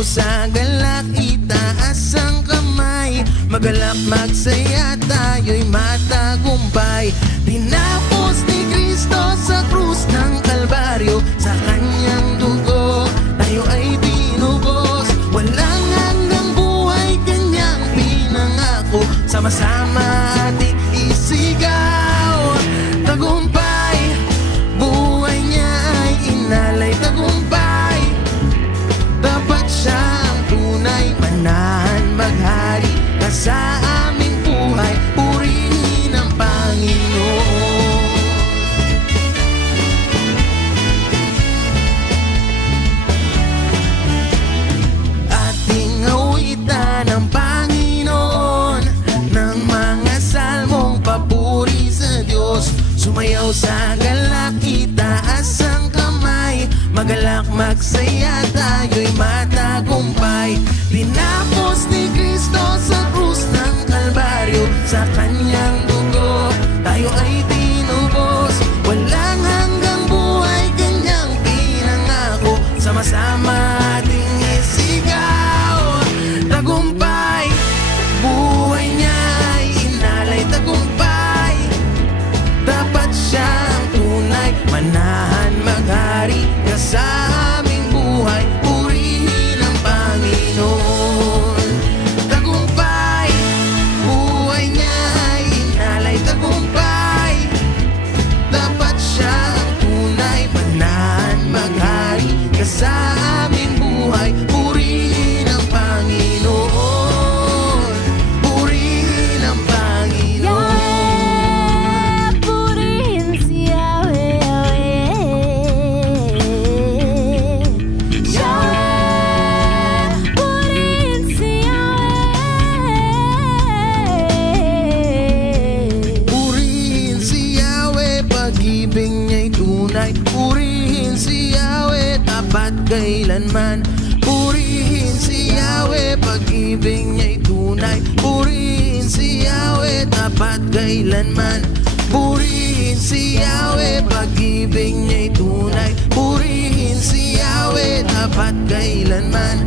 Sumayaw sa galak, itaas ang kamay, magalak magsaya, tayo'y matagumpay. Tinapos ni Kristo sa krus ng Kalbaryo, sa kanyang dugo tayo ay tinubos. Walang hanggang buhay kanyang pinangako, sama-sama ating isigaw. Tagumpay, buhay niya ay inalay. Tagumpay, dapat siyang tunay, manahan maghari ka sa aming buhay. Purihin ang Panginoon. Ating awitan ang Panginoon ng mga salmong papuri sa Diyos. Sumayaw sa galak, itaas ang kamay, magalak magsaya, tayo'y matagumpay. Tinapos ni Kristo sa krus ng Kalbaryo, sa kanyang dugo tayo ay tinubos. Walang hanggang buhay kanyang pinangako, sama-sama ating isigaw. Tagumpay, buhay niya ay inalay. Tagumpay, dapat siyang tunay, manahan maghari ka sa aming buhay. Purihin ang Panginoon. Tagumpay, buhay niya ay inalay. Tagumpay, dapat siyang tunay, manahan maghari ka sa aming buhay. Purihin ang Panginoon. Purihin ang Panginoon. Pag-ibig niya'y tunay, purihin si Yahweh, tapat kailanman. Purihin si Yahweh, pag-ibig niya'y tunay, purihin si Yahweh, tapat kailanman. Purihin si Yahweh, pag-ibig niya'y tunay, purihin si Yahweh, tapat kailanman.